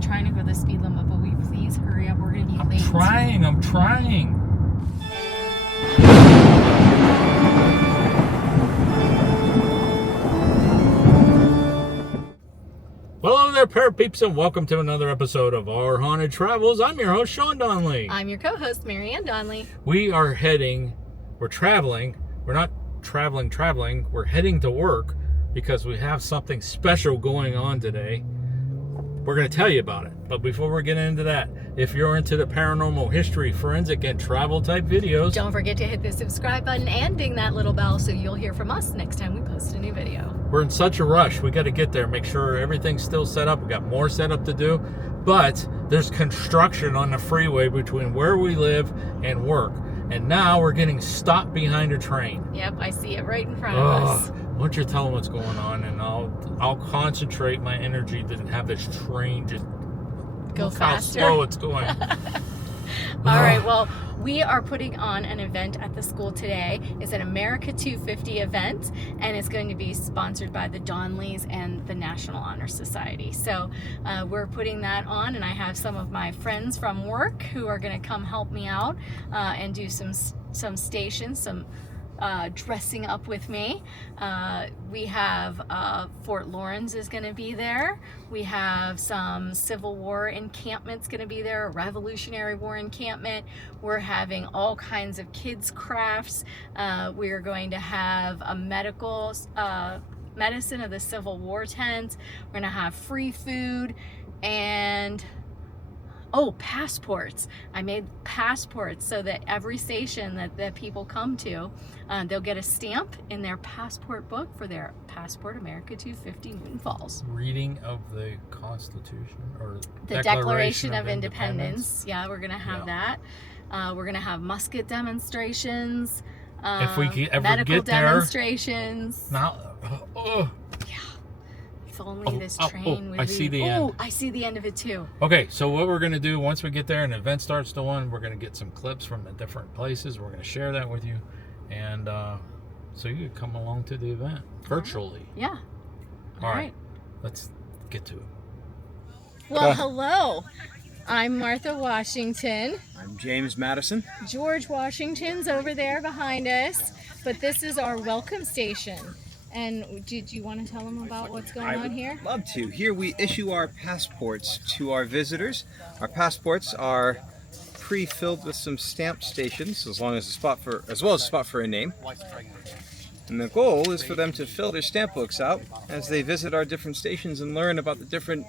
trying to go the speed limit, but will you please hurry up? We're going to be late. I'm trying. Hello there, pair peeps, and welcome to another episode of Our Haunted Travels. I'm your host, Sean Donnelly. I'm your co-host, Marianne Donnelly. We're traveling. We're not traveling. We're heading to work because we have something special going on today. We're going to tell you about it. But before we get into that, if you're into the paranormal history, forensic, and travel type videos, don't forget to hit the subscribe button and ding that little bell so you'll hear from us next time we post a new video. we're in such a rush. We got to get there, make sure everything's still set up. We got more set up to do, but there's construction on the freeway between where we live and work. And now we're getting stopped behind a train. Yep, I see it right in front of us. Why don't you tell them what's going on, and I'll concentrate my energy to have this train just go faster. How slow it's going. All right, well, we are putting on an event at the school today. It's an America 250 event, and it's going to be sponsored by the Donnellys and the National Honor Society. So we're putting that on, and I have some of my friends from work who are going to come help me out and do some stations, some dressing up with me. We have Fort Lawrence is going to be there. We have some Civil War encampments going to be there, a Revolutionary War encampment. We're having all kinds of kids crafts. We are going to have a medical medicine of the Civil War tent. We're going to have free food and passports. I made passports so that every station that people come to, they'll get a stamp in their passport book for their Passport America 250 Newton Falls. Reading of the Constitution or the Declaration of Independence. Yeah, we're gonna have that. We're gonna have musket demonstrations. If we ever medical get there, demonstrations. Now, If only this train would be... I see the end. I see the end of it too. Okay, so what we're going to do once we get there and the event starts to run, we're going to get some clips from the different places. We're going to share that with you. And so you can come along to the event virtually. Yeah. All right. Let's get to it. Well, hello. I'm Martha Washington. I'm James Madison. George Washington's over there behind us. But this is our welcome station. And did you want to tell them about what's going on here? I'd love to. Here we issue our passports to our visitors. Our passports are pre-filled with some stamp stations, as well as a spot for a name. And the goal is for them to fill their stamp books out as they visit our different stations and learn about the different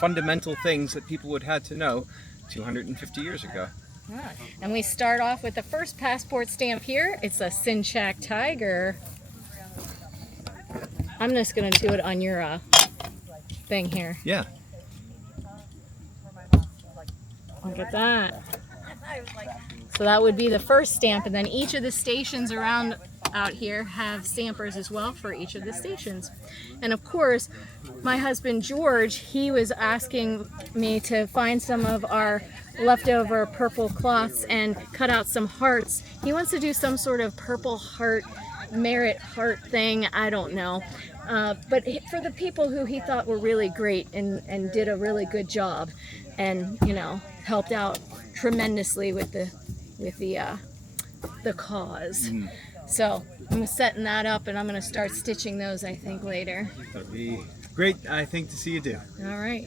fundamental things that people would have to know 250 years ago. Ah, and we start off with the first passport stamp here. It's a Sinchak tiger. I'm just going to do it on your thing here. Yeah. Look at that. So that would be the first stamp, and then each of the stations around out here have stampers as well for each of the stations. And of course, my husband George, he was asking me to find some of our leftover purple cloths and cut out some hearts. He wants to do some sort of purple heart, merit heart thing, I don't know. But for the people who he thought were really great and did a really good job and, helped out tremendously with the cause. So I'm setting that up, and I'm going to start stitching those, I think, later. That'd be great, I think, to see you do. All right.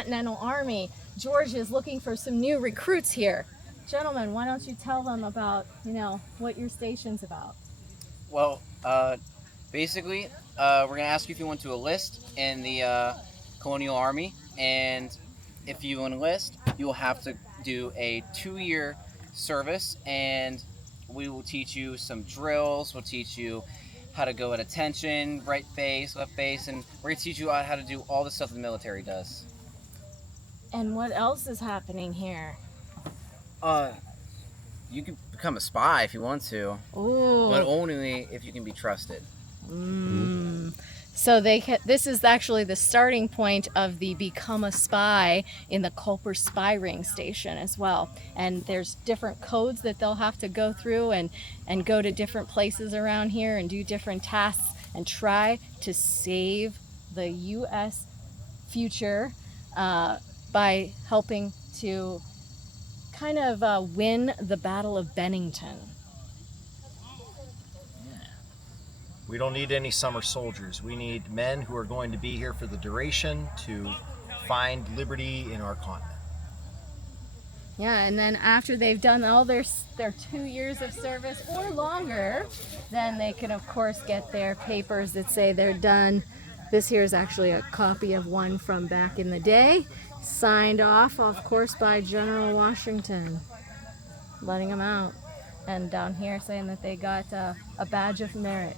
Continental Army. George is looking for some new recruits here. Gentlemen, why don't you tell them about, what your station's about? Well, basically, we're going to ask you if you want to enlist in the Colonial Army, and if you enlist, you will have to do a 2-year service, and we will teach you some drills. We'll teach you how to go at attention, right base, left base, and we're going to teach you how to do all the stuff the military does. And what else is happening here? You can become a spy if you want to, Ooh. but only if you can be trusted. So this is actually the starting point of the Become a Spy in the Culper Spy Ring Station as well. And there's different codes that they'll have to go through and go to different places around here and do different tasks and try to save the U.S. future by helping to kind of win the Battle of Bennington. We don't need any summer soldiers. We need men who are going to be here for the duration to find liberty in our continent. Yeah, and then after they've done all their 2 years of service or longer, then they can of course get their papers that say they're done. This here is actually a copy of one from back in the day, signed off, of course, by General Washington, letting them out. And down here saying that they got a badge of merit,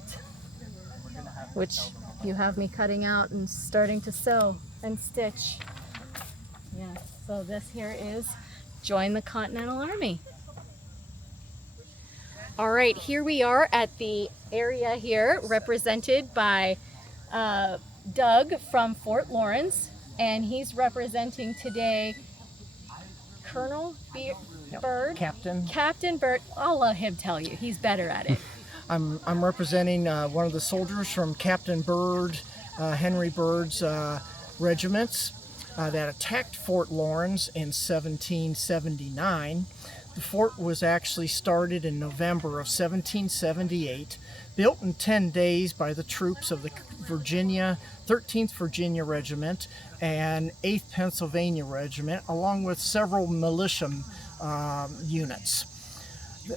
which you have me cutting out and starting to sew and stitch. Yeah, so this here is Join the Continental Army. All right, here we are at the area here represented by Doug from Fort Lawrence, and he's representing today Colonel Bird. Captain Bird. I'll let him tell you. He's better at it. I'm representing one of the soldiers from Captain Byrd, Henry Byrd's regiments that attacked Fort Lawrence in 1779. The fort was actually started in November of 1778, built in 10 days by the troops of the 13th Virginia Regiment and 8th Pennsylvania Regiment, along with several militia units.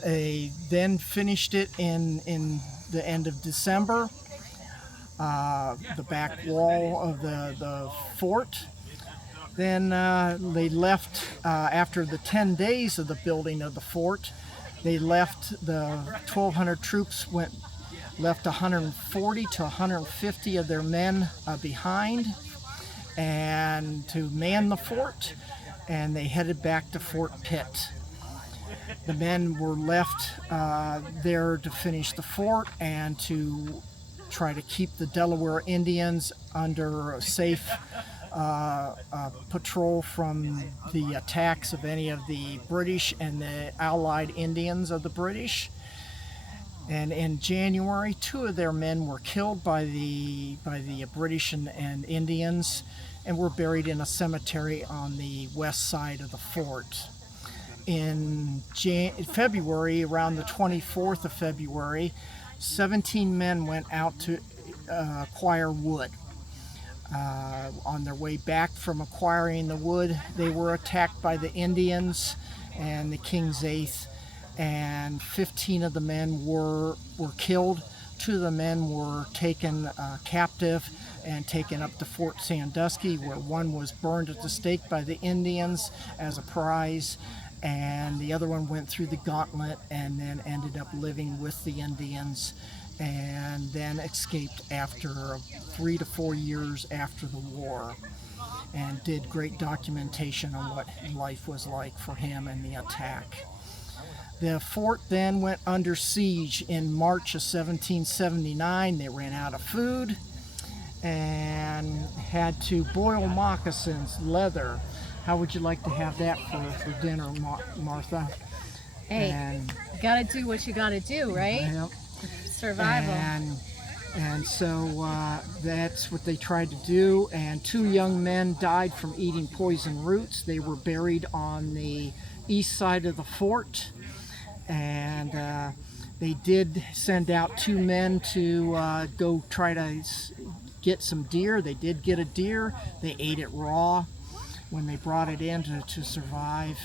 They then finished it in the end of December. The back wall of the fort. Then they left after the 10 days of the building of the fort. They left the 1,200 troops left 140 to 150 of their men behind and to man the fort, and they headed back to Fort Pitt. The men were left there to finish the fort and to try to keep the Delaware Indians under a safe patrol from the attacks of any of the British and the allied Indians of the British. And in January, 2 of their men were killed by the British and Indians and were buried in a cemetery on the west side of the fort. In February, around the 24th of February, 17 men went out to acquire wood. On their way back from acquiring the wood, they were attacked by the Indians and the King's Eighth, and 15 of the men were killed. 2 of the men were taken captive and taken up to Fort Sandusky, where one was burned at the stake by the Indians as a prize, and the other one went through the gauntlet and then ended up living with the Indians and then escaped after 3 to 4 years after the war, and did great documentation on what life was like for him in the attack. The fort then went under siege in March of 1779. They ran out of food and had to boil moccasins, leather. How would you like to have that for dinner, Martha? Hey, you gotta do what you gotta do, right? Yep. Survival. And so that's what they tried to do, and 2 young men died from eating poison roots. They were buried on the east side of the fort, and they did send out 2 men to go try to get some deer. They did get a deer. They ate it raw. when they brought it in to survive.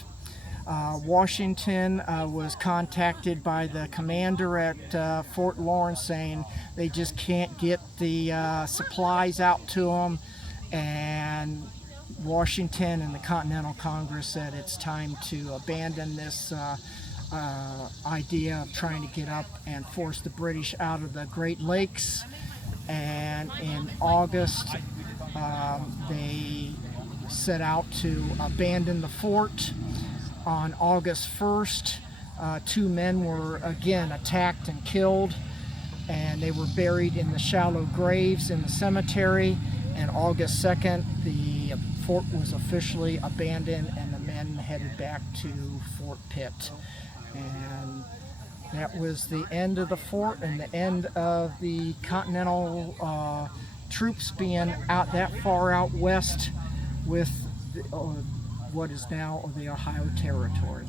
Washington was contacted by the commander at Fort Lawrence saying they just can't get the supplies out to them, and Washington and the Continental Congress said it's time to abandon this idea of trying to get up and force the British out of the Great Lakes. And in August, they set out to abandon the fort. On August 1st, 2 men were again attacked and killed, and they were buried in the shallow graves in the cemetery. And August 2nd, the fort was officially abandoned, and the men headed back to Fort Pitt. And that was the end of the fort and the end of the Continental troops being out that far out west with what is now the Ohio Territory.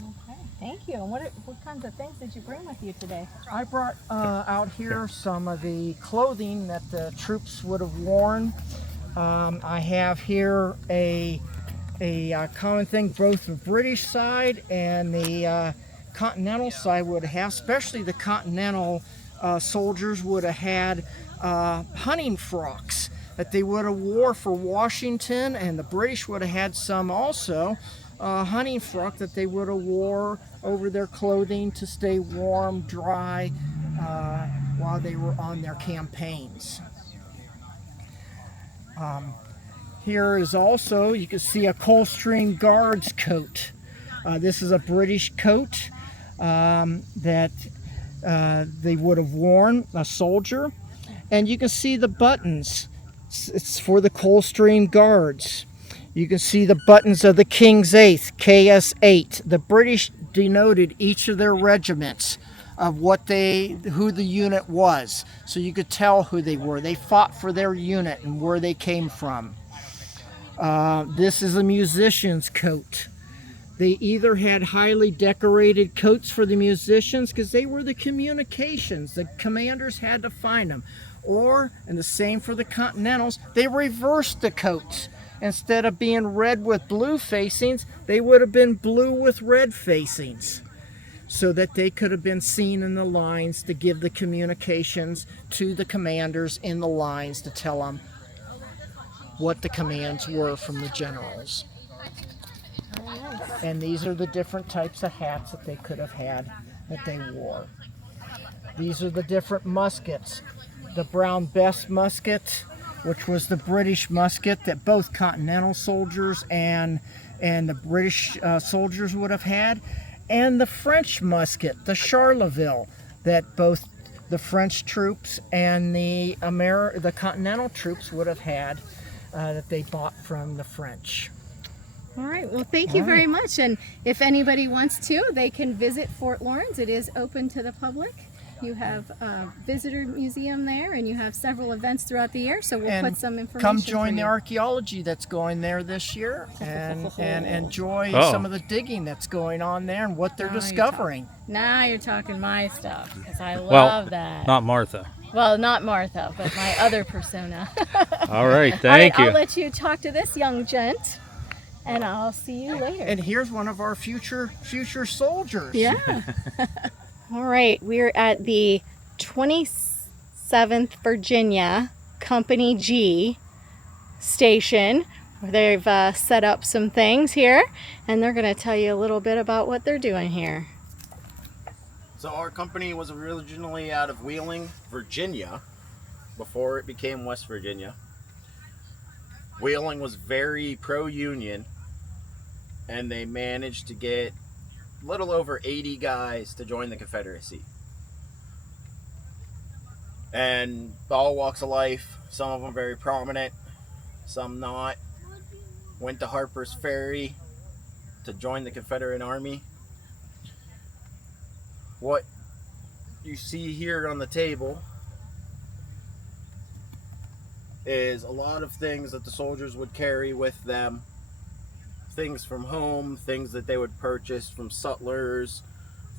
Okay, thank you. And what kinds of things did you bring with you today? I brought out here some of the clothing that the troops would have worn. I have here a common thing both the British side and the Continental side would have, especially the Continental soldiers would have had hunting frocks that they would have wore for Washington, and the British would have had some also hunting frock that they would have wore over their clothing to stay warm, dry while they were on their campaigns. Here is also, you can see a Coldstream Guards coat. This is a British coat that they would have worn, a soldier. And you can see the buttons. It's for the Coldstream Guards. You can see the buttons of the King's 8th, KS8. The British denoted each of their regiments of who the unit was. So you could tell who they were. They fought for their unit and where they came from. This is a musician's coat. They either had highly decorated coats for the musicians because they were the communications. The commanders had to find them. Or, and the same for the Continentals, they reversed the coats. Instead of being red with blue facings, they would have been blue with red facings, so that they could have been seen in the lines to give the communications to the commanders in the lines to tell them what the commands were from the generals. And these are the different types of hats that they could have had that they wore. These are the different muskets. The Brown Bess musket, which was the British musket that both Continental soldiers and the British soldiers would have had, and the French musket, the Charleville, that both the French troops and the Continental troops would have had, that they bought from the French. All right, well, thank you very much. And if anybody wants to, they can visit Fort Lawrence. It is open to the public. You have a visitor museum there, and you have several events throughout the year, so we'll put some information. Come join the archaeology that's going there this year, and enjoy some of the digging that's going on there and what they're discovering. Now you're talking my stuff, because I love that. Not Martha. Well, not Martha, but my other persona. All right, thank you. I'll let you talk to this young gent, and I'll see you later. And here's one of our future soldiers. Yeah. All right, we're at the 27th Virginia Company G station. They've set up some things here, and they're going to tell you a little bit about what they're doing here. So our company was originally out of Wheeling, Virginia, before it became West Virginia. Wheeling was very pro-union, and they managed to get a little over 80 guys to join the Confederacy. And all walks of life, some of them very prominent, some not. Went to Harper's Ferry to join the Confederate Army. What you see here on the table is a lot of things that the soldiers would carry with them. Things from home, things that they would purchase from sutlers,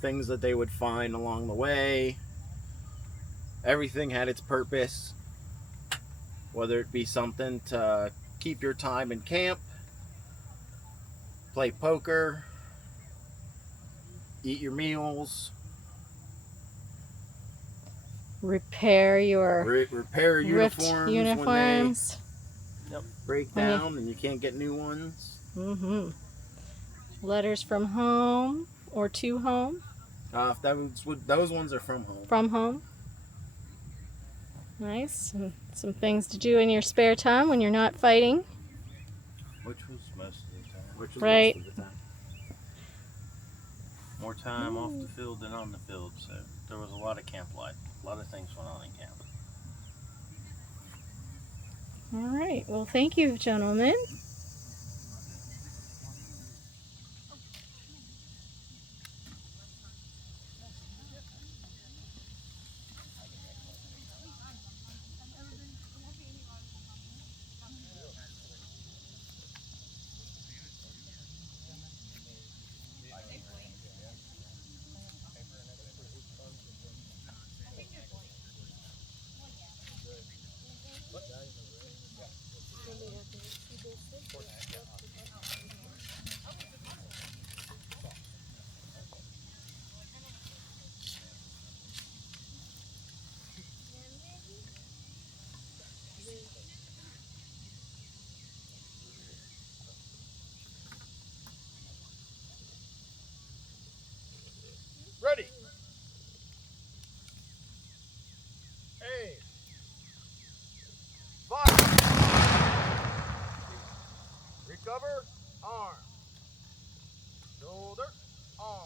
things that they would find along the way. Everything had its purpose, whether it be something to keep your time in camp, play poker, eat your meals, Repair your repair ripped uniforms, uniforms. when they break down and you can't get new ones. Mm-hmm. Letters from home or to home. Those ones are from home. From home. Nice. And some things to do in your spare time when you're not fighting. Which was most of the time. Which is Right. most of the time. More time off the field than on the field, so there was a lot of camp life. A lot of things went on in camp. All right. Well, thank you, gentlemen. Ready. Aim. Fire. Recover. Arm. Shoulder. Arm.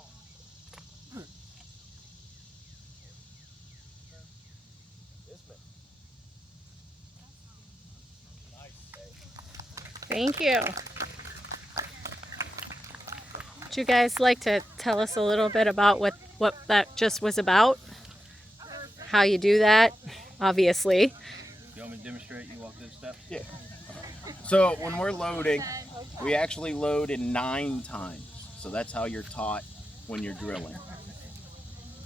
Dismiss. Thank you. Would you guys like to tell us a little bit about what that just was about? How you do that, obviously. You want me to demonstrate? You walk through the steps? Yeah. So when we're loading, we actually load in 9 times. So that's how you're taught when you're drilling.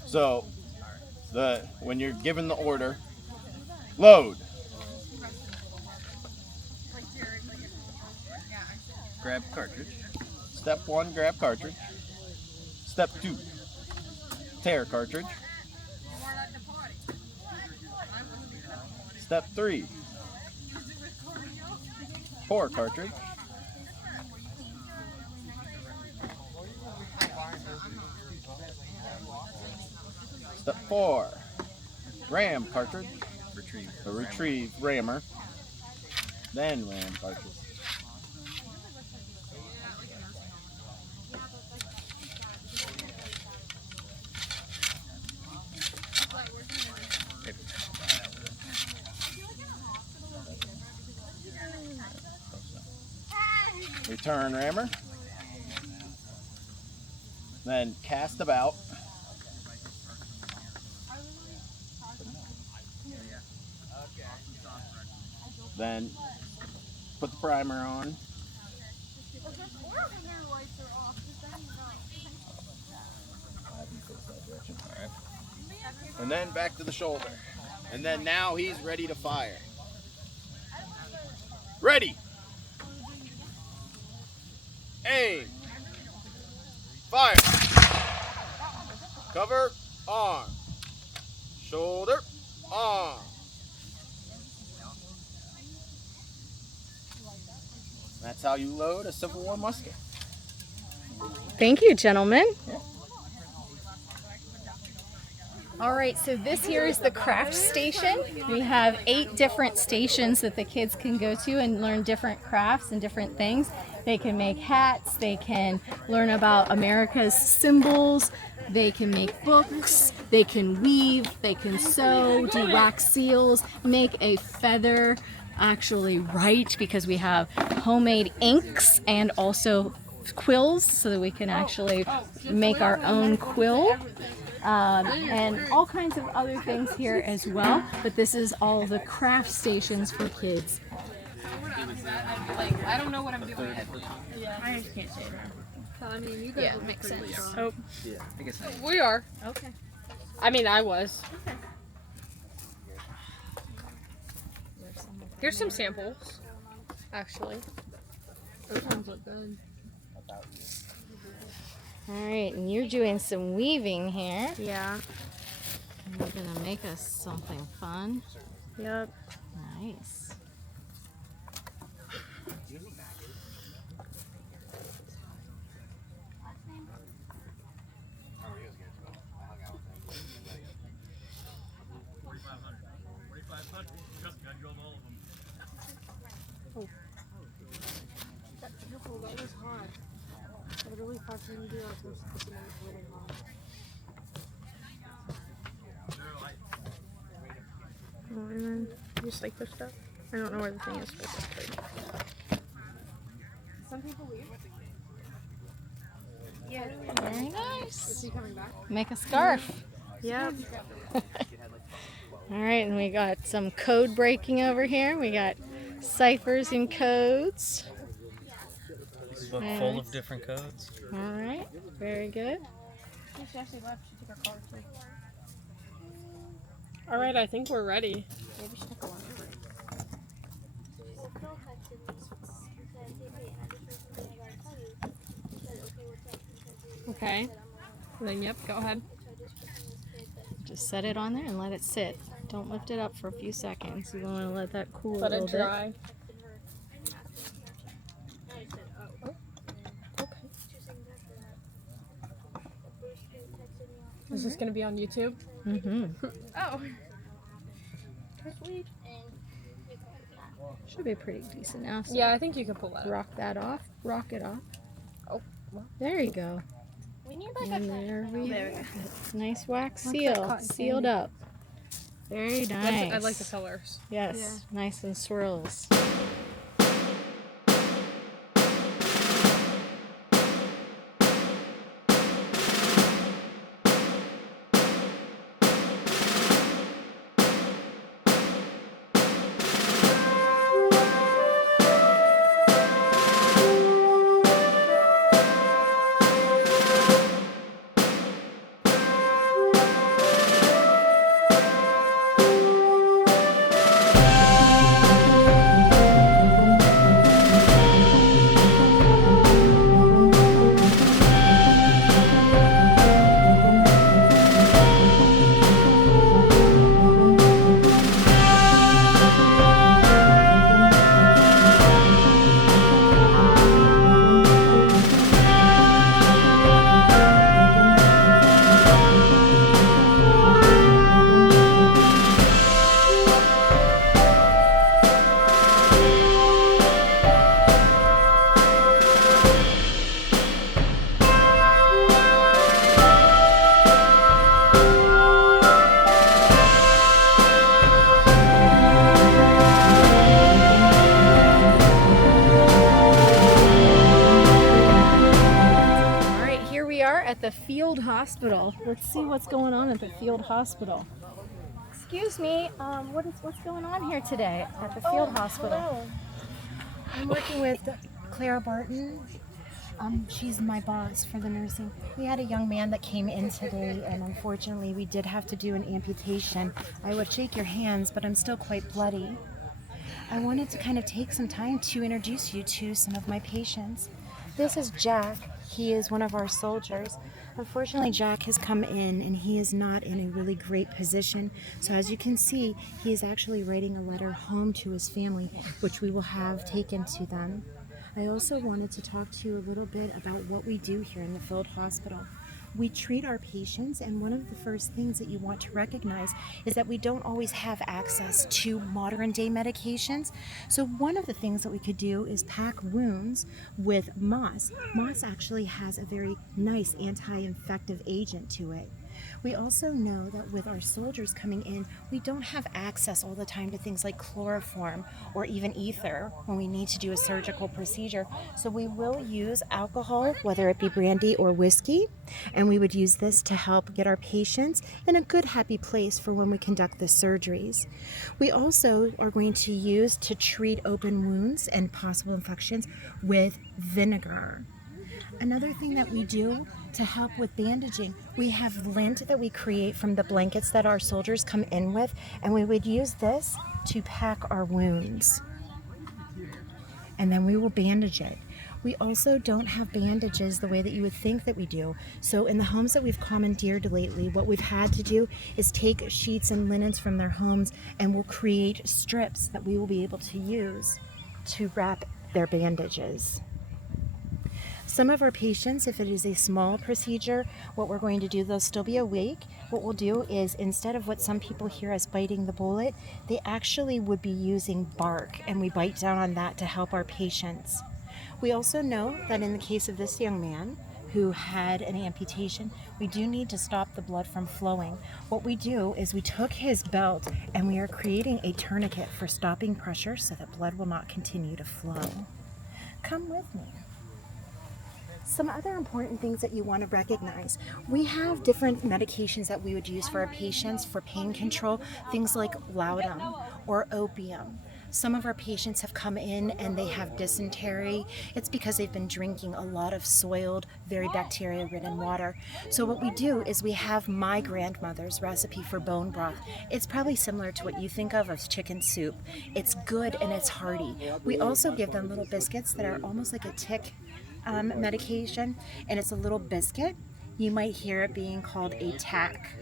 So when you're given the order, load. Grab cartridge. Step 1, grab cartridge. Step 2, tear cartridge. Step 3, pour cartridge. Step 4, ram cartridge. Retrieve rammer. Then ram cartridge. Return rammer. Then cast about. Then put the primer on. And then back to the shoulder. And then now he's ready to fire. Ready. Aim. Fire. Cover. Arm. Shoulder. Arm. That's how you load a Civil War musket. Thank you, gentlemen. All right, so this here is the craft station. We have 8 different stations that the kids can go to and learn different crafts and different things. They can make hats, they can learn about America's symbols, they can make books, they can weave, they can sew, do wax seals, make a feather actually write, because we have homemade inks and also quills so that we can actually make our own quill. And all kinds of other things here as well, but this is all the craft stations for kids. I don't know what I'm doing. Yeah. I just can't say that. I mean, you guys Yeah, look makes pretty sense. young. Oh, We are. okay. I mean, I was. Okay. Here's some samples, actually. Those ones look good. All right, and you're doing some weaving here. Yeah. You're gonna make us something fun. Yep. Nice. That was hard. I really thought you were going to do it. Really hard. Oh, and then just like push it up. I don't know where the thing is specifically. Some people leave. Yeah. Very nice. Is he coming back? Make a scarf. Yep. All right, and we got some code breaking over here. We got ciphers and codes. This is a book full of different codes. All right, very good. She actually left. She took her car too. All right, I think we're ready. Maybe she took a lunch break. Okay. Then yep, go ahead. Just set it on there and let it sit. Don't lift it up for a few seconds. You want to let that cool Let a little it dry. Is this gonna be on YouTube? bit. Mm-hmm. Oh. Should be pretty decent now. So Yeah, I think you can pull that. rock that off. Rock it off. Oh. There you go. We need And there we There we go. Nice wax Looks like seal. cotton Sealed candy. up. Very nice. I like the colors. Yes, nice and swirls. At the field hospital. Let's see what's going on at the field hospital. Excuse me, what's going on here today at the field hospital? Hello. I'm working with Clara Barton. She's my boss for the nursing. We had a young man that came in today, and unfortunately we did have to do an amputation. I would shake your hands, but I'm still quite bloody. I wanted to kind of take some time to introduce you to some of my patients. This is Jack. He is one of our soldiers. Unfortunately, Jack has come in and he is not in a really great position. So as you can see, he is actually writing a letter home to his family, which we will have taken to them. I also wanted to talk to you a little bit about what we do here in the field hospital. We treat our patients, and one of the first things that you want to recognize is that we don't always have access to modern day medications. So one of the things that we could do is pack wounds with moss. Moss actually has a very nice anti-infective agent to it. We also know that with our soldiers coming in, we don't have access all the time to things like chloroform or even ether when we need to do a surgical procedure. So we will use alcohol, whether it be brandy or whiskey, and we would use this to help get our patients in a good, happy place for when we conduct the surgeries. We also are going to use to treat open wounds and possible infections with vinegar. Another thing that we do to help with bandaging, we have lint that we create from the blankets that our soldiers come in with, and we would use this to pack our wounds. And then we will bandage it. We also don't have bandages the way that you would think that we do. So in the homes that we've commandeered lately, what we've had to do is take sheets and linens from their homes, and we'll create strips that we will be able to use to wrap their bandages. Some of our patients, if it is a small procedure, what we're going to do, they'll still be awake. What we'll do is, instead of what some people hear as biting the bullet, they actually would be using bark, and we bite down on that to help our patients. We also know that in the case of this young man who had an amputation, we do need to stop the blood from flowing. What we do is we took his belt and we are creating a tourniquet for stopping pressure so that blood will not continue to flow. Come with me. Some other important things that you want to recognize. We have different medications that we would use for our patients for pain control, things like laudanum or opium. Some of our patients have come in and they have dysentery. It's because they've been drinking a lot of soiled, very bacteria-ridden water. So what we do is we have my grandmother's recipe for bone broth. It's probably similar to what you think of as chicken soup. It's good and it's hearty. We also give them little biscuits that are almost like a tick medication, and it's a little biscuit. You might hear it being called a tack.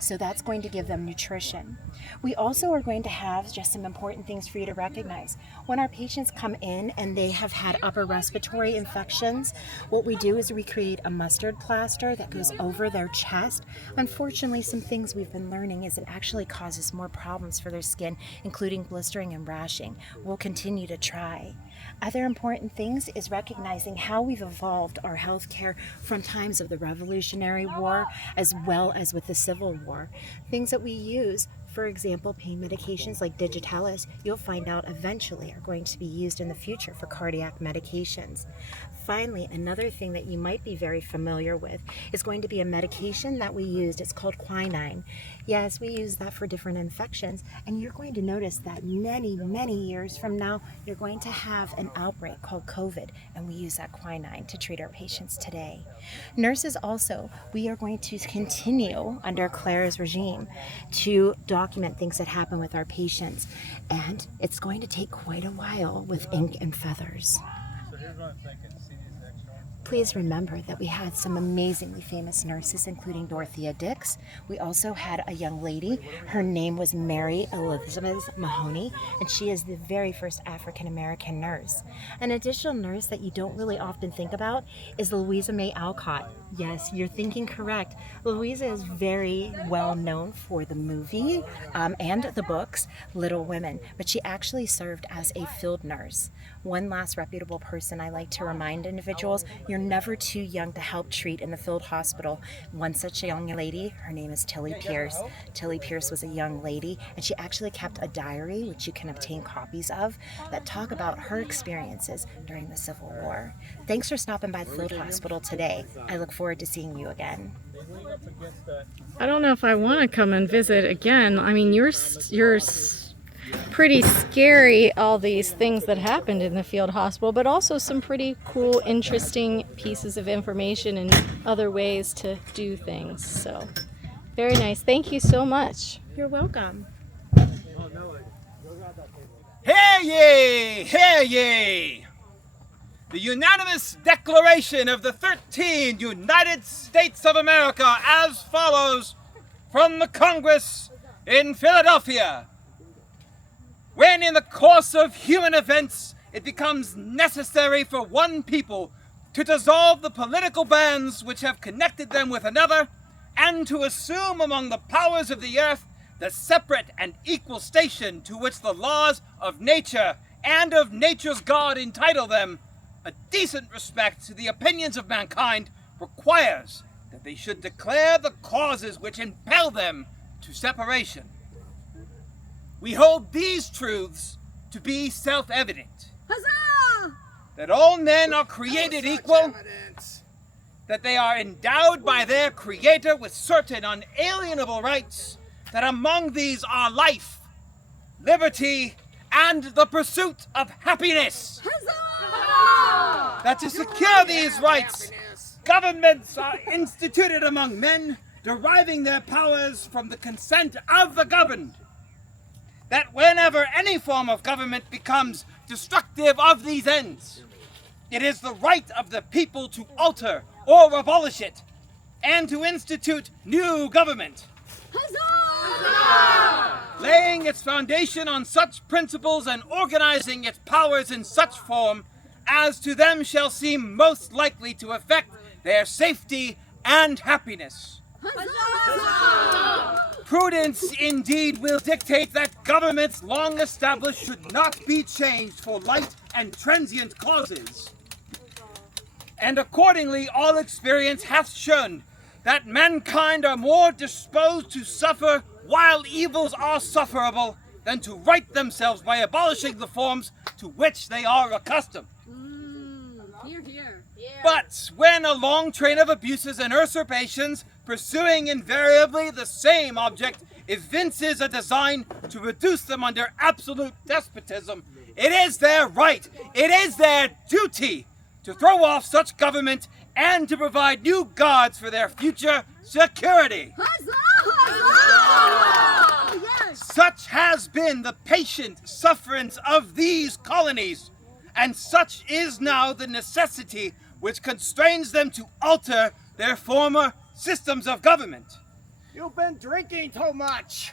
So that's going to give them nutrition. We also are going to have just some important things for you to recognize. When our patients come in and they have had upper respiratory infections, what we do is we create a mustard plaster that goes over their chest. Unfortunately, some things we've been learning is it actually causes more problems for their skin, including blistering and rashing. We'll continue to try. Other important things is recognizing how we've evolved our healthcare from times of the Revolutionary War as well as with the Civil War. Things that we use, for example, pain medications like Digitalis, you'll find out eventually are going to be used in the future for cardiac medications. Finally, another thing that you might be very familiar with is going to be a medication that we used. It's called quinine. Yes, we use that for different infections, and you're going to notice that many years from now, you're going to have an outbreak called COVID, and we use that quinine to treat our patients today. Nurses also, we are going to continue under Claire's regime to document things that happen with our patients, and it's going to take quite a while with ink and feathers. Please remember that we had some amazingly famous nurses, including Dorothea Dix. We also had a young lady. Her name was Mary Elizabeth Mahoney, and she is the very first African-American nurse. An additional nurse that you don't really often think about is Louisa May Alcott. Yes, you're thinking correct. Louisa is very well known for the movie and the books, Little Women, but she actually served as a field nurse. One last reputable person I like to remind individuals, you're never too young to help treat in the field hospital. One such young lady, her name is Tilly Pierce. Tilly Pierce was a young lady, and she actually kept a diary, which you can obtain copies of, that talk about her experiences during the Civil War. Thanks for stopping by the field hospital today. I look forward to seeing you again. I don't know if I want to come and visit again. I mean, you're pretty scary, all these things that happened in the field hospital, but also some pretty cool, interesting pieces of information and other ways to do things. So, very nice. Thank you so much. You're welcome. Hear ye! Hear ye! The unanimous declaration of the 13 United States of America as follows from the Congress in Philadelphia. When in the course of human events it becomes necessary for one people to dissolve the political bands which have connected them with another, and to assume among the powers of the earth the separate and equal station to which the laws of nature and of nature's God entitle them, a decent respect to the opinions of mankind requires that they should declare the causes which impel them to separation. We hold these truths to be self-evident. Huzzah! That all men are created equal, that they are endowed by their Creator with certain unalienable rights, that among these are life, liberty, and the pursuit of happiness. Huzzah! That to secure these rights, governments are instituted among men, deriving their powers from the consent of the governed. That whenever any form of government becomes destructive of these ends, it is the right of the people to alter or abolish it, and to institute new government. Huzzah! Laying its foundation on such principles and organizing its powers in such form as to them shall seem most likely to affect their safety and happiness. Huzzah! Prudence indeed will dictate that governments long established should not be changed for light and transient causes. And accordingly all experience hath shown that mankind are more disposed to suffer while evils are sufferable than to right themselves by abolishing the forms to which they are accustomed. Hear, hear. Yeah. But when a long train of abuses and usurpations, pursuing invariably the same object, evinces a design to reduce them under absolute despotism, it is their right, it is their duty to throw off such government and to provide new guards for their future security. Huzzah! Yes. Such has been the patient sufferance of these colonies, and such is now the necessity which constrains them to alter their former systems of government. You've been drinking too much.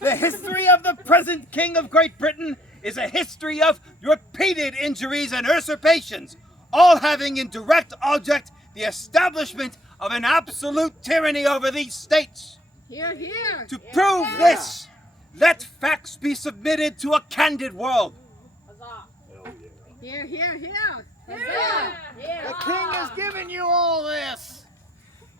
The history of the present King of Great Britain is a history of repeated injuries and usurpations, all having in direct object the establishment of an absolute tyranny over these states. Hear, hear. To prove this, let facts be submitted to a candid world. Hear, hear, hear. The king has given you all this.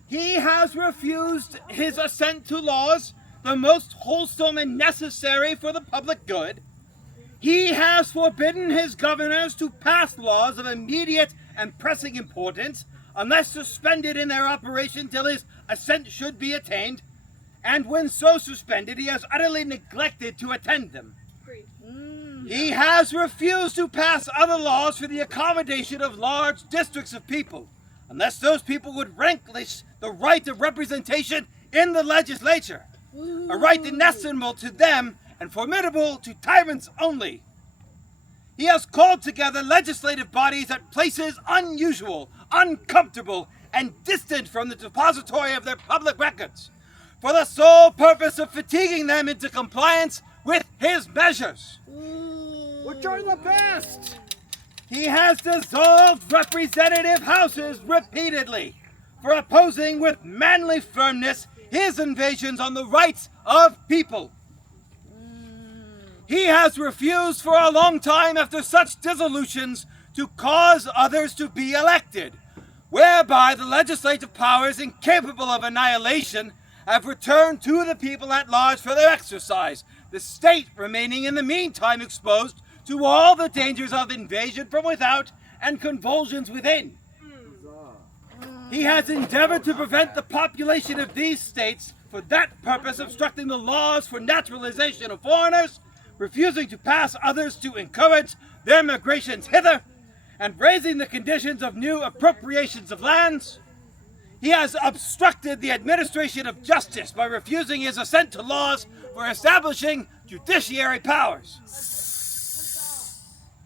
He has refused his assent to laws, the most wholesome and necessary for the public good. He has forbidden his governors to pass laws of immediate and pressing importance, unless suspended in their operation till his assent should be attained, and when so suspended, he has utterly neglected to attend them. He has refused to pass other laws for the accommodation of large districts of people, unless those people would relinquish the right of representation in the legislature, a right inestimable to them and formidable to tyrants only. He has called together legislative bodies at places unusual, uncomfortable, and distant from the depository of their public records, for the sole purpose of fatiguing them into compliance with his measures. Which are the best? He has dissolved representative houses repeatedly for opposing with manly firmness his invasions on the rights of people. He has refused for a long time after such dissolutions to cause others to be elected, whereby the legislative powers incapable of annihilation have returned to the people at large for their exercise, the state remaining in the meantime exposed to all the dangers of invasion from without and convulsions within. He has endeavored to prevent the population of these states for that purpose, obstructing the laws for naturalization of foreigners, refusing to pass others to encourage their migrations hither, and raising the conditions of new appropriations of lands. He has obstructed the administration of justice by refusing his assent to laws for establishing judiciary powers.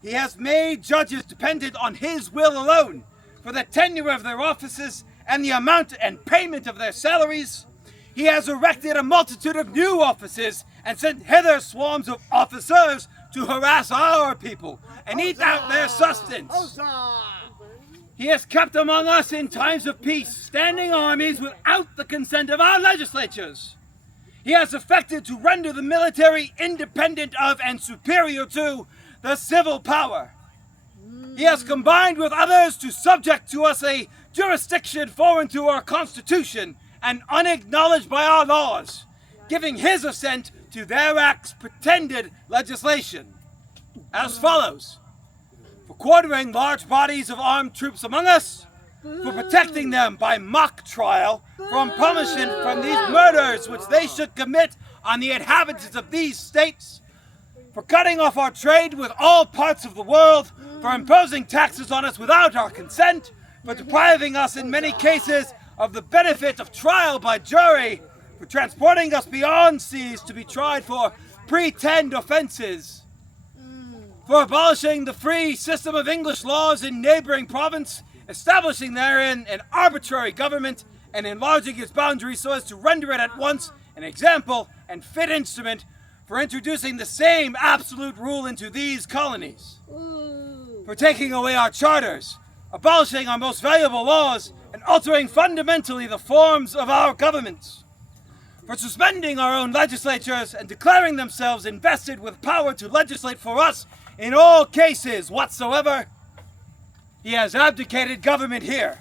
He has made judges dependent on his will alone for the tenure of their offices and the amount and payment of their salaries. He has erected a multitude of new offices and sent hither swarms of officers to harass our people and eat out their sustenance. He has kept among us in times of peace standing armies without the consent of our legislatures. He has affected to render the military independent of and superior to the civil power. He has combined with others to subject to us a jurisdiction foreign to our Constitution and unacknowledged by our laws, giving his assent to their acts pretended legislation, as follows: for quartering large bodies of armed troops among us, for protecting them by mock trial from punishment from these murders which they should commit on the inhabitants of these states, for cutting off our trade with all parts of the world, for imposing taxes on us without our consent, for depriving us in many cases of the benefit of trial by jury, for transporting us beyond seas to be tried for pretend offenses, for abolishing the free system of English laws in neighboring province, establishing therein an arbitrary government, and enlarging its boundaries so as to render it at once an example and fit instrument for introducing the same absolute rule into these colonies, for taking away our charters, abolishing our most valuable laws, and altering fundamentally the forms of our governments, for suspending our own legislatures and declaring themselves invested with power to legislate for us in all cases whatsoever. He has abdicated government here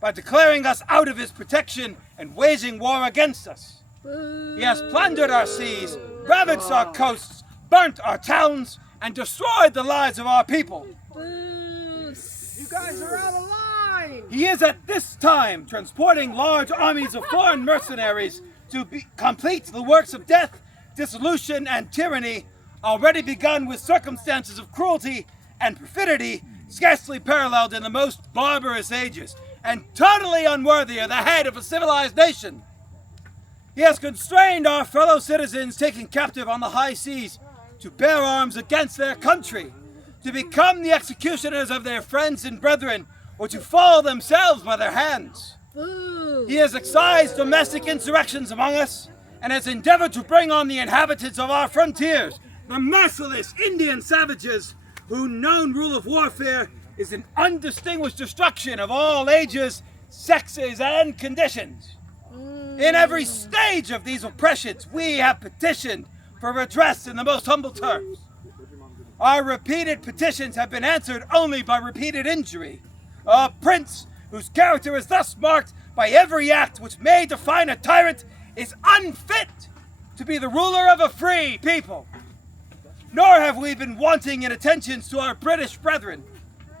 by declaring us out of his protection and waging war against us. He has plundered our seas, ravaged our coasts, burnt our towns, and destroyed the lives of our people. You guys are out of line! He is at this time transporting large armies of foreign mercenaries to complete the works of death, dissolution, and tyranny already begun with circumstances of cruelty and perfidy scarcely paralleled in the most barbarous ages, and totally unworthy of the head of a civilized nation. He has constrained our fellow citizens taken captive on the high seas to bear arms against their country, to become the executioners of their friends and brethren, or to fall themselves by their hands. He has excised domestic insurrections among us, and has endeavored to bring on the inhabitants of our frontiers, the merciless Indian savages, whose known rule of warfare is an undistinguished destruction of all ages, sexes, and conditions. In every stage of these oppressions, we have petitioned for redress in the most humble terms. Our repeated petitions have been answered only by repeated injury. A prince whose character is thus marked by every act which may define a tyrant is unfit to be the ruler of a free people. Nor have we been wanting in attentions to our British brethren.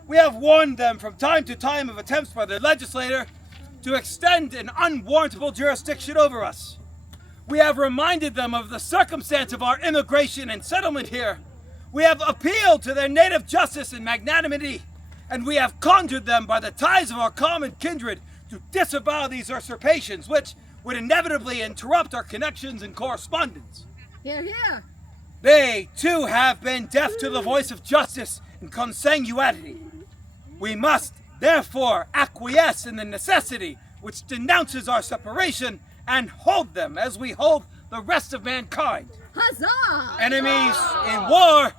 We have warned them from time to time of attempts by their legislator to extend an unwarrantable jurisdiction over us. We have reminded them of the circumstance of our immigration and settlement here. We have appealed to their native justice and magnanimity, and we have conjured them by the ties of our common kindred to disavow these usurpations, which would inevitably interrupt our connections and correspondence. Here, here. They, too, have been deaf to the voice of justice and consanguinity. We must, therefore, acquiesce in the necessity which denounces our separation and hold them as we hold the rest of mankind. Huzzah! Enemies in war,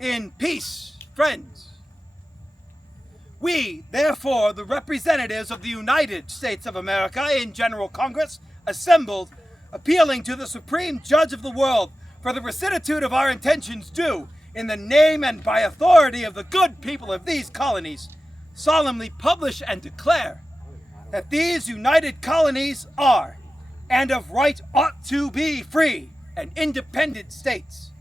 in peace, friends. We, therefore, the representatives of the United States of America in General Congress, assembled, appealing to the Supreme Judge of the world for the rectitude of our intentions due, in the name and by authority of the good people of these colonies, solemnly publish and declare that these united colonies are, and of right ought to be, free and independent states,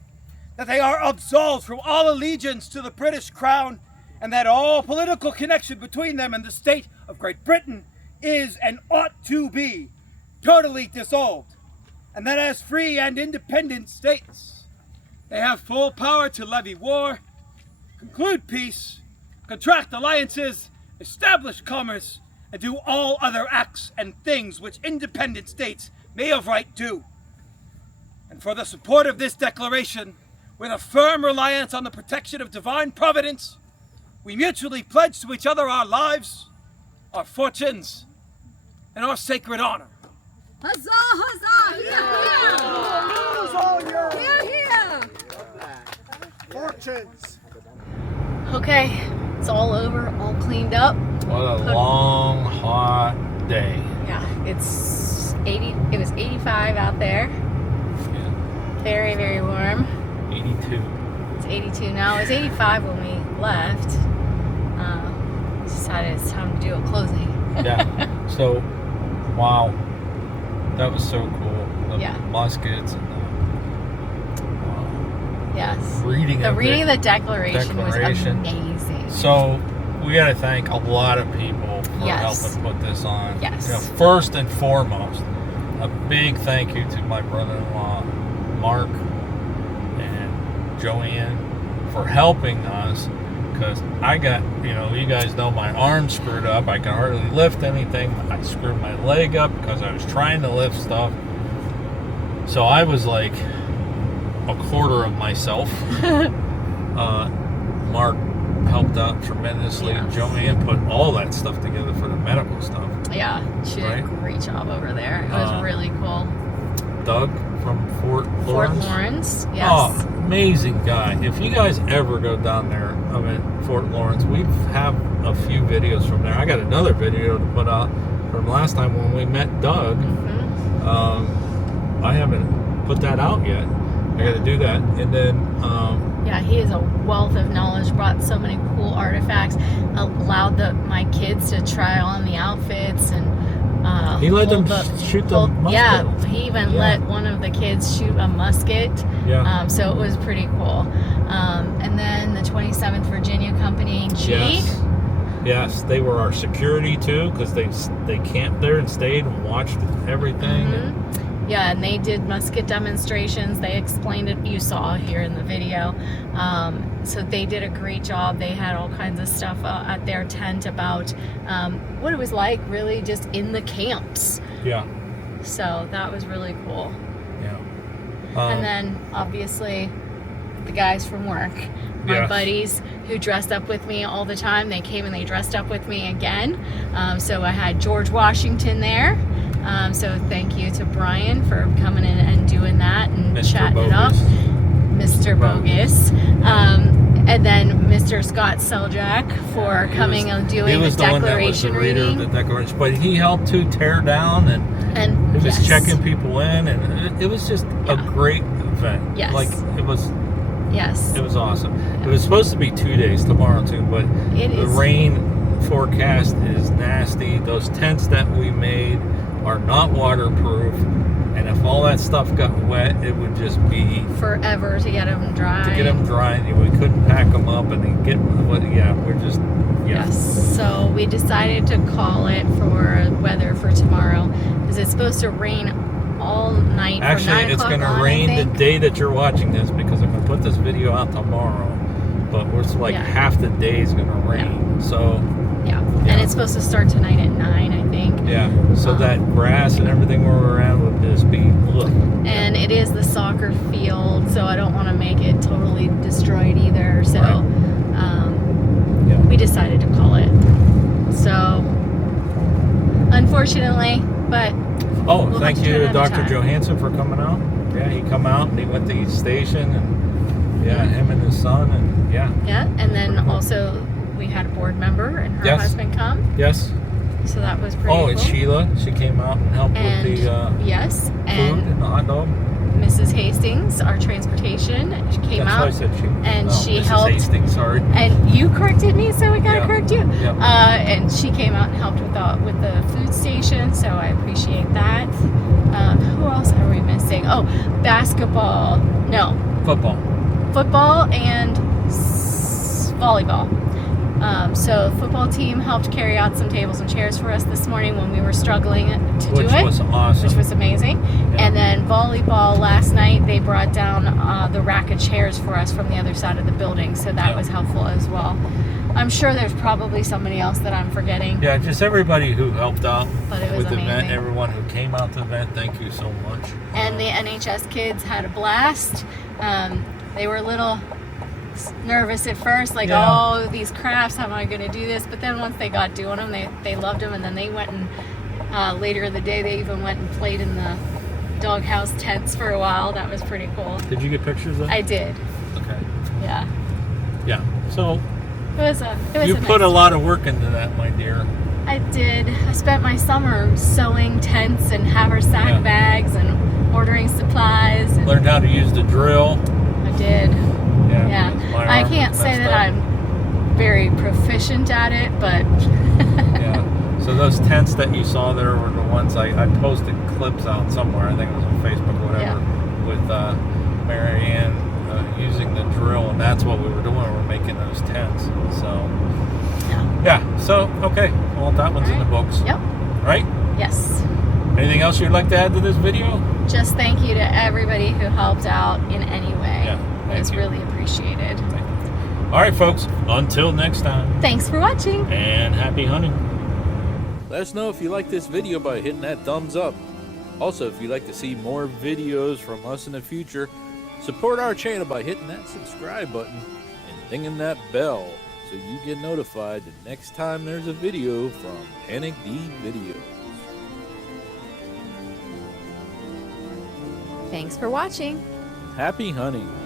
that they are absolved from all allegiance to the British Crown, and that all political connection between them and the state of Great Britain is and ought to be totally dissolved, and that as free and independent states, they have full power to levy war, conclude peace, contract alliances, establish commerce, and do all other acts and things which independent states may of right do. And for the support of this declaration, with a firm reliance on the protection of divine providence, we mutually pledge to each other our lives, our fortunes, and our sacred honor. Huzzah, huzzah! Here, here! Fortunes. Okay, it's all over, all cleaned up. What a long, hot day. Yeah, it's 80. It was 85 out there. Yeah. Very, very warm. 82. It's 82 now. It was 85 when we left. We decided it's time to do a closing. Yeah. So, wow. That was so cool. The Yeah. muskets and Yes. reading The of reading it. of the declaration was Declaration. amazing. So we got to thank a lot of people for Yes. helping put this on. Yes. You know, first and foremost, a big thank you to my brother-in-law, Mark, and Joanne for helping us, because I got, you guys know my arm screwed up. I can hardly lift anything. I screwed my leg up because I was trying to lift stuff. So I was like a quarter of myself. Mark helped out tremendously. Yes. Joanne put all that stuff together for the medical stuff. Yeah, she did a great job over there. It was really cool. Doug from Fort Lawrence. Fort Lawrence, yes. Oh, amazing guy. If you guys ever go down there, I mean, Fort Lawrence, we have a few videos from there. I got another video to put out from last time when we met Doug. I haven't put that out yet. I got to do that. And then... yeah, he is a wealth of knowledge, brought so many cool artifacts, allowed my kids to try on the outfits, and he let them shoot the musket. Yeah, he even let one of the kids shoot a musket. Yeah. So it was pretty cool. And then the 27th Virginia Company G. Yes, they were our security too, because they camped there and stayed and watched everything. Yeah, and they did musket demonstrations. They explained it. You saw here in the video. So they did a great job. They had all kinds of stuff at their tent about what it was like really just in the camps. Yeah. So that was really cool. Yeah. And then obviously the guys from work, my buddies who dressed up with me all the time, they came and they dressed up with me again. So I had George Washington there. So thank you to Brian for coming in and doing that and chatting it up. Mr. Bogus. And then Mr. Scott Seljak for coming and doing the declaration reading. The declaration, but he helped to tear down and he was checking people in, and it was just a great event. Yes. Like it was. Yes. It was awesome. It was supposed to be 2 days tomorrow too, but the rain forecast is nasty. Those tents that we made are not waterproof, and if all that stuff got wet, it would just be forever to get them dry. To get them dry, and we couldn't pack them up and then get. We're just. Yeah. Yes. So we decided to call it for weather for tomorrow, because it's supposed to rain all night. Actually, it's going to rain the day that you're watching this, because I'm going to put this video out tomorrow. But it's like half the day is going to rain. So. Yeah. And it's supposed to start tonight at 9, I think. Yeah. So that grass and everything where we're at would just be. Ugh. And it is the soccer field, so I don't want to make it totally destroyed either. So we decided to call it. So unfortunately, but. Oh, thank you to Dr. Johansson for coming out. Yeah, he come out and he went to East Station, and him and his son, and Yeah, and then also we had a board member and her husband come. Yes. So that was pretty cool. And Sheila, she came out and helped with the food and the hot dog. Mrs. Hastings, our transportation, she came out. That's why I said she. And she Mrs. helped. Hastings, sorry. And you corrected me, so we gotta correct you. Yep. And she came out and helped with the food station, so I appreciate that. Who else are we missing? Oh, basketball. No. Football and volleyball. So the football team helped carry out some tables and chairs for us this morning when we were struggling to do it. Which was awesome. Which was amazing. Yeah. And then volleyball last night, they brought down the rack of chairs for us from the other side of the building. So that was helpful as well. I'm sure there's probably somebody else that I'm forgetting. Yeah, just everybody who helped out with the event, everyone who came out to the event, thank you so much. And the NHS kids had a blast. They were a little nervous at first, like, oh, these crafts, how am I going to do this? But then once they got doing them, they loved them, and then they went and later in the day they even went and played in the doghouse tents for a while. That was pretty cool. Did you get pictures of it? I did. Okay. Yeah. Yeah. So you put a lot of work into that, my dear. I did. I spent my summer sewing tents and haversack bags and ordering supplies. And learned how to use the drill. I did. Yeah. I can't say that I'm very proficient at it, but So those tents that you saw there were the ones I posted clips out somewhere. I think it was on Facebook or whatever, with Mary Ann using the drill, and that's what we were doing. We were making those tents. So So okay, well that one's in the books. Yep. Right? Yes. Anything else you'd like to add to this video? Just thank you to everybody who helped out in any way. Yeah. It was really appreciated. All right, folks. Until next time. Thanks for watching. And happy hunting. Let us know if you like this video by hitting that thumbs up. Also, if you'd like to see more videos from us in the future, support our channel by hitting that subscribe button. And ringing that bell so you get notified the next time there's a video from Panic D Videos. Thanks for watching. Happy hunting!